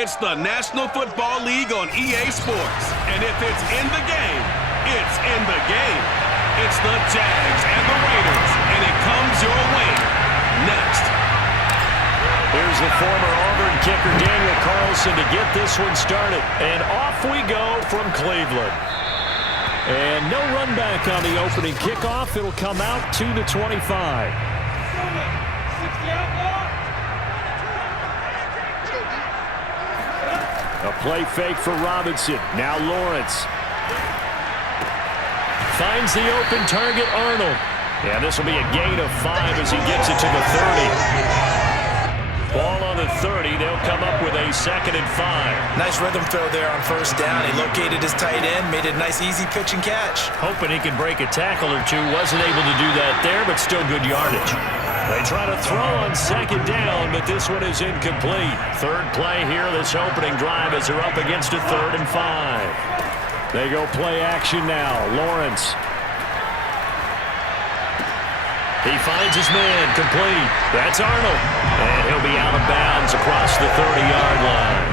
It's the National Football League on EA Sports. And if it's in the game, it's in the game. It's the Jags and the Raiders, and it comes your way next. Here's the former Auburn kicker Daniel Carlson to get this one started. And off we go from Cleveland. And no run back on the opening kickoff. It'll come out to the 25. A play fake for Robinson. Now Lawrence. Finds the open target, Arnold. Yeah, this will be a gain of 5 as he gets it to the 30. Ball on the 30. They'll come up with a 2nd and 5. Nice rhythm throw there on first down. He located his tight end, made it a nice, easy pitch and catch. Hoping he can break a tackle or two. Wasn't able to do that there, but still good yardage. They try to throw on 2nd down, but this one is incomplete. Third play here, this opening drive as they're up against a 3rd and 5. They go play action now. Lawrence. He finds his man, complete. That's Arnold. And he'll be out of bounds across the 30-yard line.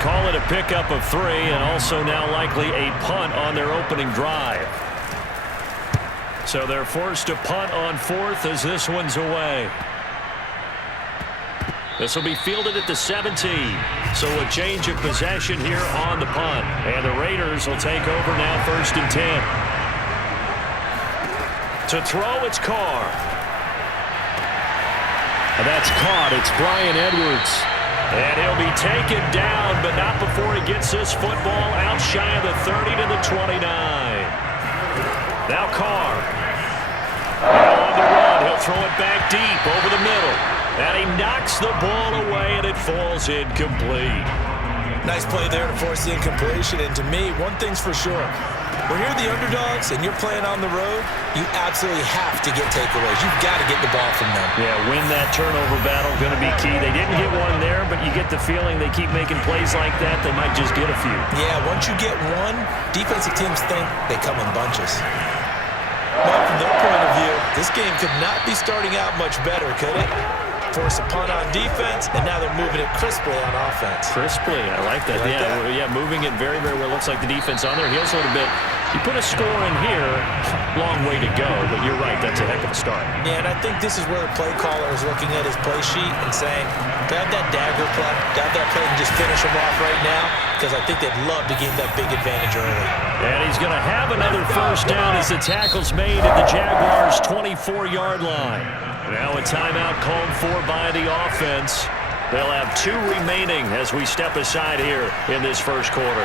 Call it a pickup of 3, and also now likely a punt on their opening drive. So they're forced to punt on 4th as this one's away. This will be fielded at the 17. So a change of possession here on the punt. And the Raiders will take over now 1st and 10. To throw, it's Carr. And that's caught. It's Bryan Edwards. And he'll be taken down, but not before he gets this football out shy of the 30 to the 29. Now Carr. And on the run, he'll throw it back deep over the middle. And he knocks the ball away, and it falls incomplete. Nice play there to force the incompletion. And to me, one thing's for sure. When you're the underdogs and you're playing on the road, you absolutely have to get takeaways. You've got to get the ball from them. Yeah, win that turnover battle, going to be key. They didn't get one there, but you get the feeling they keep making plays like that, they might just get a few. Yeah, once you get one, defensive teams think they come in bunches. Well, from their point of view, this game could not be starting out much better, could it? Force a punt on defense, and now they're moving it crisply on offense. Crisply, I like that. Yeah, moving it very, very well. Looks like the defense on their heels a little bit. You put a score in here, long way to go, but you're right, that's a heck of a start. Yeah, and I think this is where the play caller is looking at his play sheet and saying, grab that dagger play, grab that play and just finish him off right now, because I think they'd love to gain that big advantage early. And he's going to have another first down as the tackle's made at the Jaguars' 24-yard line. Now a timeout called for by the offense. They'll have 2 remaining as we step aside here in this first quarter.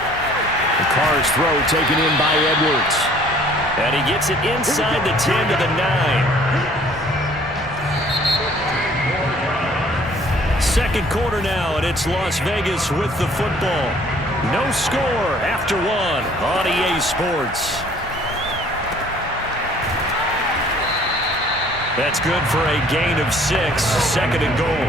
The Carr's throw taken in by Edwards. And he gets it inside the 10 to the 9. Second quarter now, and it's Las Vegas with the football. No score after 1 on EA Sports. That's good for a gain of 6, 2nd and goal.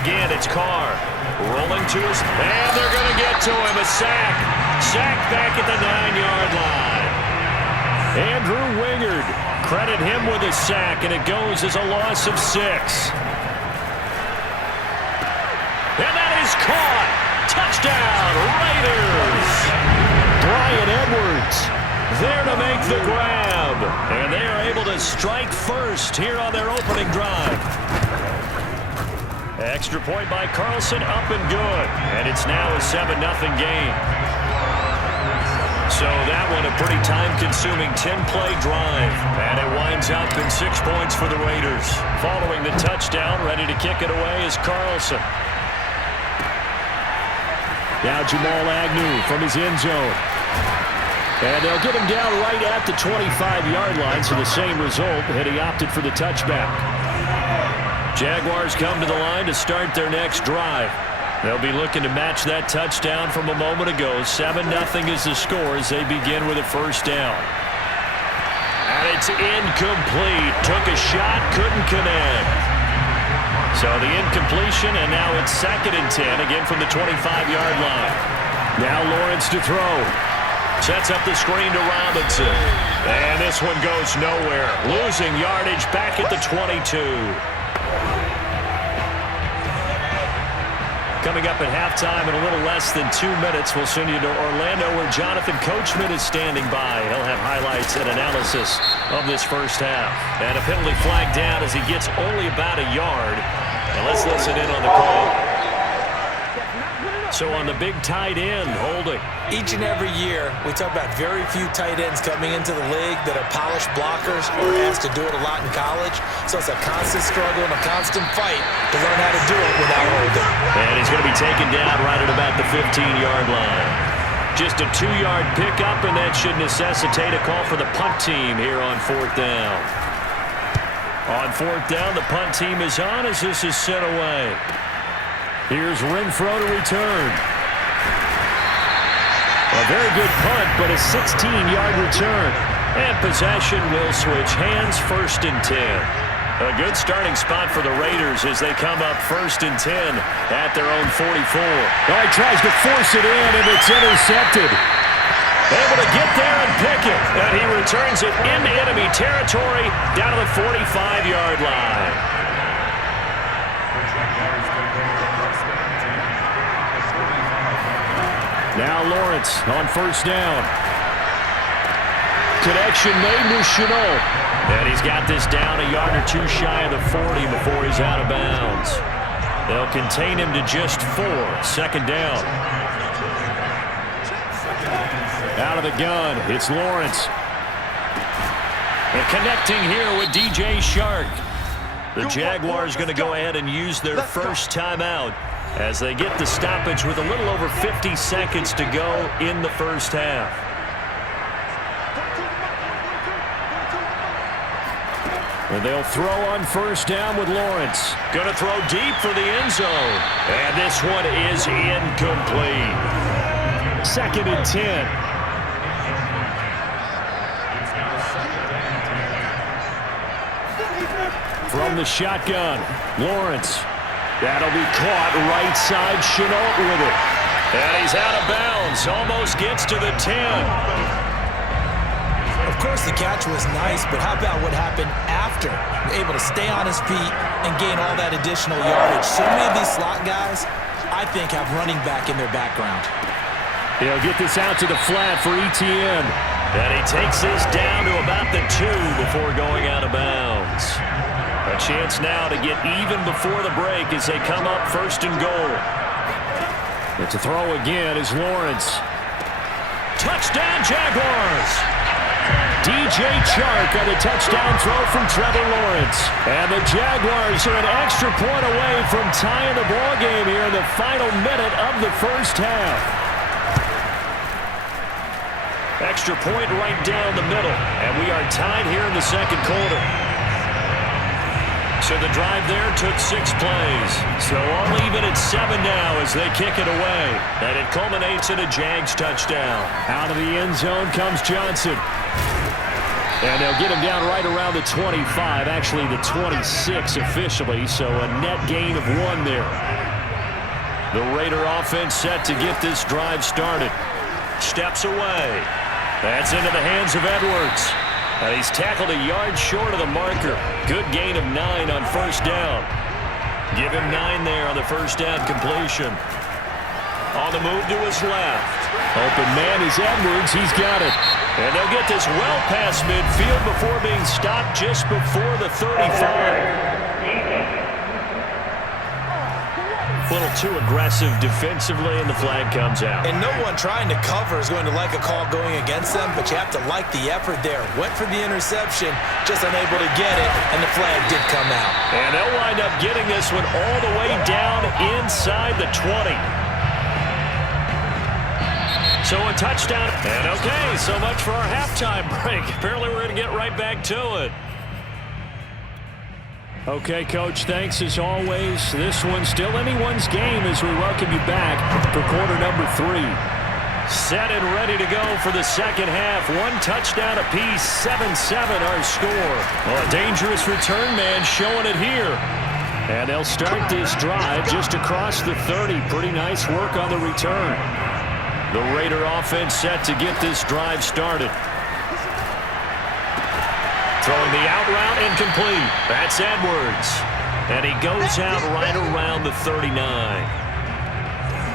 Again, it's Carr. Rolling to his, and they're going to get to him. A sack. Sack back at the 9-yard line. Andrew Wingard. Credit him with a sack, and it goes as a loss of 6. And that is caught. Touchdown, Raiders. Bryan Edwards there to make the grab. And they are able to strike first here on their opening drive. Extra point by Carlson, up and good. And it's now a 7-0 game. So that one a pretty time-consuming 10-play drive. And it winds up in 6 points for the Raiders. Following the touchdown, ready to kick it away is Carlson. Now Jamal Agnew from his end zone. And they'll get him down right at the 25-yard line, so the same result, and he opted for the touchback. Jaguars come to the line to start their next drive. They'll be looking to match that touchdown from a moment ago. 7-0 is the score as they begin with a first down. And it's incomplete. Took a shot, couldn't connect. So the incompletion, and now it's 2nd and 10, again from the 25-yard line. Now Lawrence to throw. Sets up the screen to Robinson. And this one goes nowhere. Losing yardage back at the 22. Coming up at halftime in a little less than 2 minutes, we'll send you to Orlando where Jonathan Coachman is standing by. He'll have highlights and analysis of this first half. And a penalty flag down as he gets only about a yard. And let's listen in on the call. So on the big tight end, holding. Each and every year, we talk about very few tight ends coming into the league that are polished blockers or asked to do it a lot in college. So it's a constant struggle and a constant fight to learn how to do it without holding. And he's going to be taken down right at about the 15-yard line. Just a 2-yard pickup, and that should necessitate a call for the punt team here on 4th down. On 4th down, the punt team is on as this is sent away. Here's Renfro to return. A very good punt, but a 16-yard return. And possession will switch hands, 1st and 10. A good starting spot for the Raiders as they come up 1st and 10 at their own 44. Oh, he tries to force it in, and it's intercepted. Able to get there and pick it. And he returns it into enemy territory down to the 45-yard line. Now Lawrence on 1st down. Connection made with Chenault. And he's got this down a yard or 2 shy of the 40 before he's out of bounds. They'll contain him to just 4. 2nd down. Out of the gun, it's Lawrence. And connecting here with DJ Shark. The Jaguars going to go ahead and use their first timeout as they get the stoppage with a little over 50 seconds to go in the first half. And they'll throw on 1st down with Lawrence. Going to throw deep for the end zone. And this one is incomplete. 2nd and 10. From the shotgun, Lawrence. That'll be caught right side, Chenault with it. And he's out of bounds. Almost gets to the 10. Of course, the catch was nice, but how about what happened after? Able to stay on his feet and gain all that additional yardage. So many of these slot guys, I think, have running back in their background. He'll get this out to the flat for ETN. And he takes this down to about the 2 before going out of bounds. A chance now to get even before the break as they come up 1st and goal. But to throw again is Lawrence. Touchdown, Jaguars! DJ Chark on the touchdown throw from Trevor Lawrence. And the Jaguars are an extra point away from tying the ball game here in the final minute of the first half. Extra point right down the middle. And we are tied here in the 2nd quarter. So the drive there took 6 plays. So all even at 7 now as they kick it away. And it culminates in a Jags touchdown. Out of the end zone comes Johnson. And they'll get him down right around the 25, actually the 26 officially, so a net gain of 1 there. The Raider offense set to get this drive started. Steps away. That's into the hands of Edwards. And he's tackled a yard short of the marker. Good gain of 9 on 1st down. Give him 9 there on the 1st down completion. On the move to his left. Open man is Edwards. He's got it. And they'll get this well past midfield before being stopped just before the 35. A little too aggressive defensively, and the flag comes out. And no one trying to cover is going to like a call going against them, but you have to like the effort there. Went for the interception, just unable to get it, and the flag did come out. And they'll wind up getting this one all the way down inside the 20. So a touchdown. And okay, so much for our halftime break. Apparently we're going to get right back to it. Okay, Coach, thanks as always. This one's still anyone's game as we welcome you back for quarter number 3. Set and ready to go for the 2nd half. 1 touchdown apiece, 7-7 our score. Well, a dangerous return man showing it here. And they'll start this drive just across the 30. Pretty nice work on the return. The Raider offense set to get this drive started. Throwing the out route incomplete. That's Edwards. And he goes out right around the 39.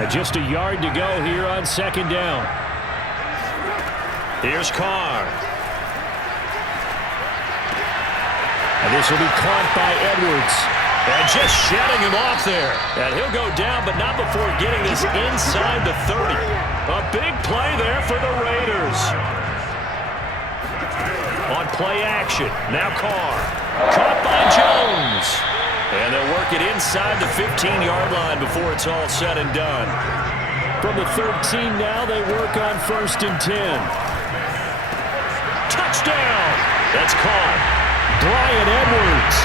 And just a yard to go here on second down. Here's Carr. And this will be caught by Edwards. And just shedding him off there. And he'll go down, but not before getting this inside the 30. A big play there for the Raiders. On play action, now Carr. Caught by Jones. And they'll work it inside the 15-yard line before it's all said and done. From the 13 now, they work on 1st and 10. Touchdown! That's caught. Bryan Edwards,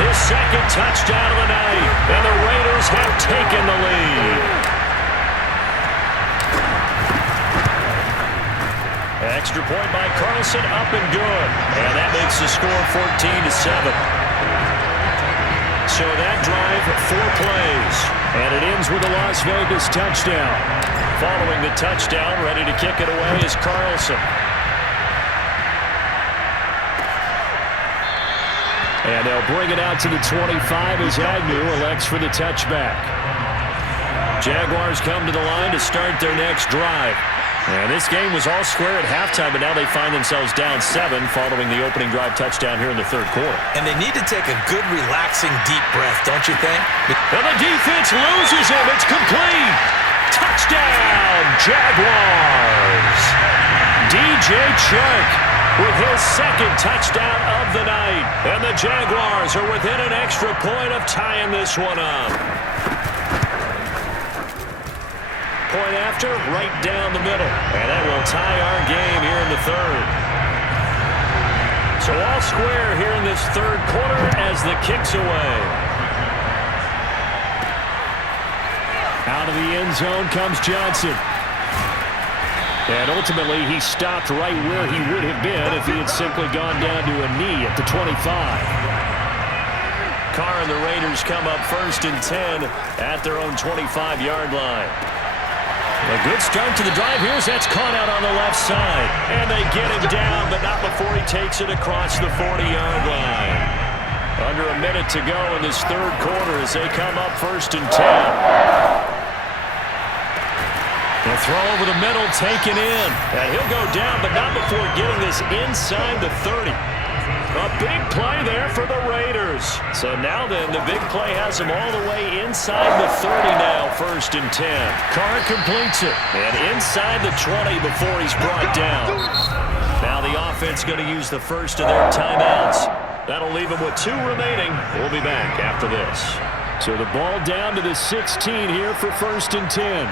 his second touchdown of the night, and the Raiders have taken the lead. Extra point by Carlson, up and good, and that makes the score 14-7. So that drive, 4 plays, and it ends with a Las Vegas touchdown. Following the touchdown, ready to kick it away is Carlson. And they'll bring it out to the 25 as Agnew elects for the touchback. Jaguars come to the line to start their next drive. And this game was all square at halftime, but now they find themselves down 7 following the opening drive touchdown here in the 3rd quarter. And they need to take a good, relaxing, deep breath, don't you think? And the defense loses him. It's complete. Touchdown, Jaguars. DJ Chark with his second touchdown of the night. And the Jaguars are within an extra point of tying this one up. Point after, right down the middle. And that will tie our game here in the 3rd. So all square here in this 3rd quarter as the kick's away. Out of the end zone comes Johnson. And ultimately, he stopped right where he would have been if he had simply gone down to a knee at the 25. Carr and the Raiders come up 1st and 10 at their own 25-yard line. A good start to the drive. Here's that's caught out on the left side. And they get him down, but not before he takes it across the 40-yard line. Under a minute to go in this 3rd quarter as they come up 1st and 10. The throw over the middle, taken in. And he'll go down, but not before getting this inside the 30. A big play there for the Raiders. So now then, the big play has him all the way inside the 30 now, 1st and 10. Carr completes it. And inside the 20 before he's brought down. Now the offense going to use the first of their timeouts. That'll leave them with 2 remaining. We'll be back after this. So the ball down to the 16 here for 1st and 10.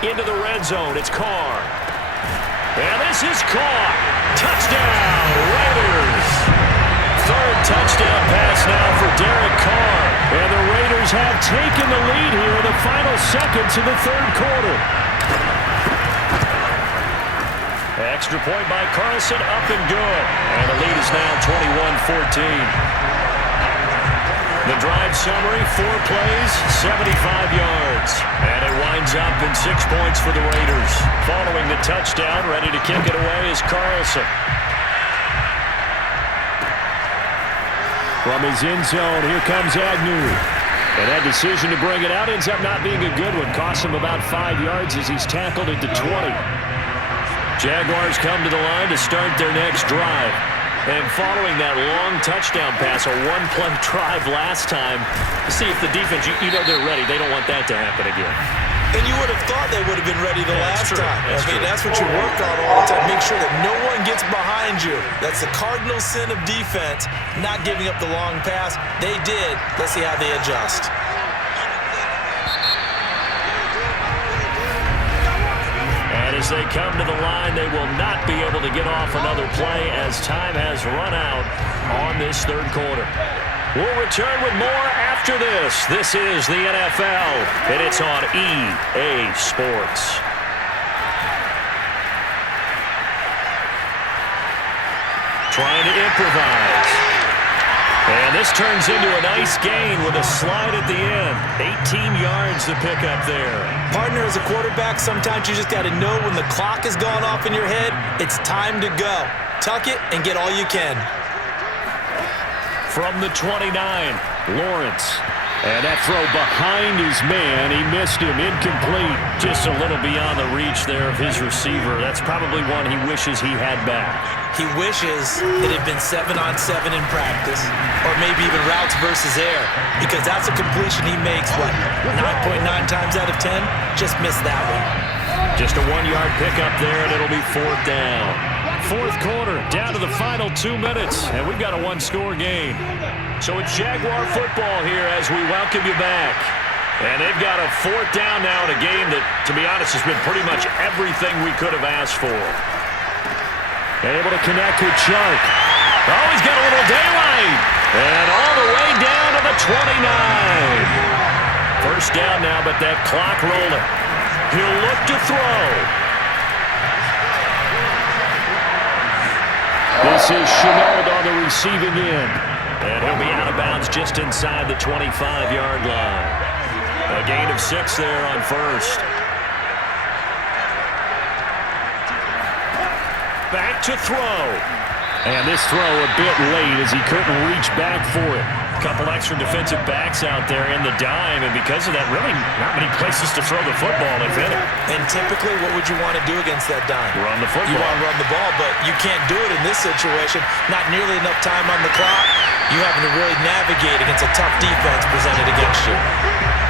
Into the red zone, it's Carr. And this is caught. Touchdown, Raiders. 3rd touchdown pass now for Derek Carr. And the Raiders have taken the lead here in the final seconds of the 3rd quarter. Extra point by Carlson, up and good. And the lead is now 21-14. The drive summary, 4 plays, 75 yards. And it winds up in 6 points for the Raiders. Following the touchdown, ready to kick it away is Carlson. From his end zone, here comes Agnew. And that decision to bring it out ends up not being a good one. Costs him about 5 yards as he's tackled at the 20. Jaguars come to the line to start their next drive. And following that long touchdown pass, a 1-play drive last time, see if the defense, you know they're ready. They don't want that to happen again. And you would have thought they would have been ready the last time. That's what you work on all the time. Make sure that no one gets behind you. That's the cardinal sin of defense, not giving up the long pass. They did. Let's see how they adjust. As they come to the line, they will not be able to get off another play as time has run out on this 3rd quarter. We'll return with more after this. This is the NFL, and it's on EA Sports. Trying to improvise. And this turns into a nice gain with a slide at the end. 18 yards to pick up there. Partner, as a quarterback, sometimes you just got to know when the clock has gone off in your head, it's time to go. Tuck it and get all you can. from the 29. Lawrence. And that throw behind his man. He missed him. Incomplete. Just a little beyond the reach there of his receiver. That's probably one he wishes he had back. He wishes it had been 7-on-7 in practice, or maybe even routes versus air, because that's a completion he makes, 9.9 times out of 10? Just missed that one. Just a 1-yard pickup there, and it'll be 4th down. Fourth quarter, down to the final 2 minutes, and we've got a one-score game. So it's Jaguar football here as we welcome you back. And they've got a 4th down now in a game that, to be honest, has been pretty much everything we could have asked for. Able to connect with Chark. Oh, he's got a little daylight. And all the way down to the 29. First down now, but that clock rolling. He'll look to throw. This is Chenault on the receiving end. And he'll be out of bounds just inside the 25-yard line. A gain of 6 there on first. Back to throw. And this throw a bit late as he couldn't reach back for it. A couple extra defensive backs out there in the dime, and because of that, really not many places to throw the football if any. And typically, what would you want to do against that dime? Run the football. You want to run the ball, but you can't do it in this situation. Not nearly enough time on the clock. You having to really navigate against a tough defense presented against you.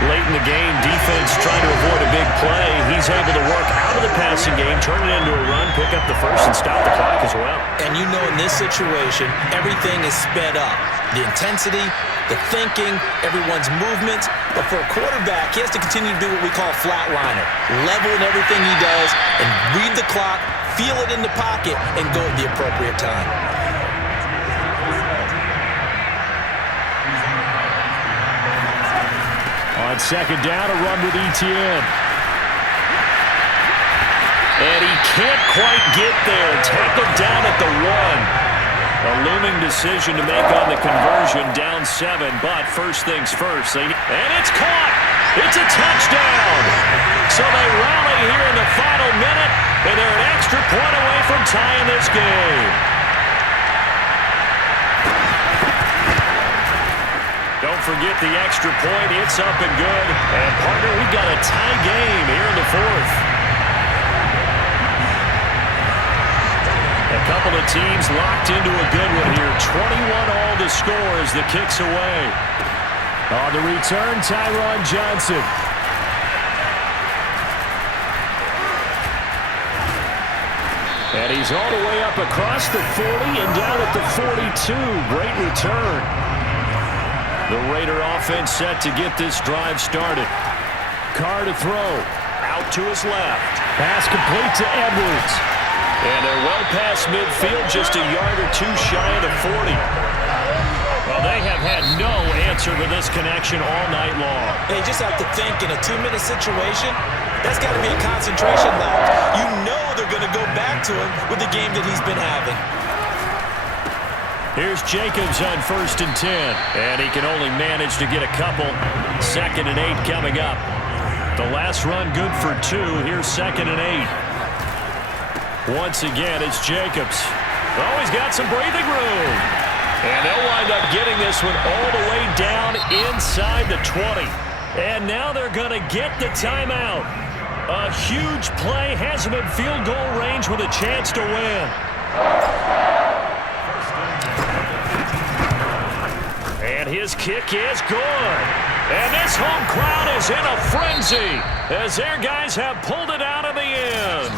Late in the game, defense trying to avoid a big play. He's able to work out of the passing game, turn it into a run, pick up the first, and stop the clock as well. And you know in this situation, everything is sped up. The intensity, the thinking, everyone's movements. But for a quarterback, he has to continue to do what we call flatliner. Level in everything he does and read the clock, feel it in the pocket, and go at the appropriate time. On second down, a run with Etienne. And he can't quite get there. Tackled down at the 1. A looming decision to make on the conversion, down 7. But first things first. And it's caught. It's a touchdown. So they rally here in the final minute, and they're an extra point away from tying this game. Don't forget the extra point. It's up and good. And, partner, we've got a tie game here in the 4th. A couple of teams locked into a good one here. 21-all the score as the kick's away. On the return, Tyron Johnson. And he's all the way up across the 40 and down at the 42. Great return. The Raider offense set to get this drive started. Carr to throw. Out to his left. Pass complete to Edwards. And they're well past midfield, just a yard or two shy of the 40. Well, they have had no answer to this connection all night long. They just have to think in a 2-minute situation, that's got to be a concentration lapse. You know they're going to go back to him with the game that he's been having. Here's Jacobs on 1st and 10. And he can only manage to get a couple. 2nd and 8 coming up. The last run good for 2. Here's 2nd and 8. Once again, it's Jacobs. Oh, he's got some breathing room. And they'll wind up getting this one all the way down inside the 20. And now they're going to get the timeout. A huge play has him in field goal range with a chance to win. And his kick is good. And this home crowd is in a frenzy as their guys have pulled it out of the end.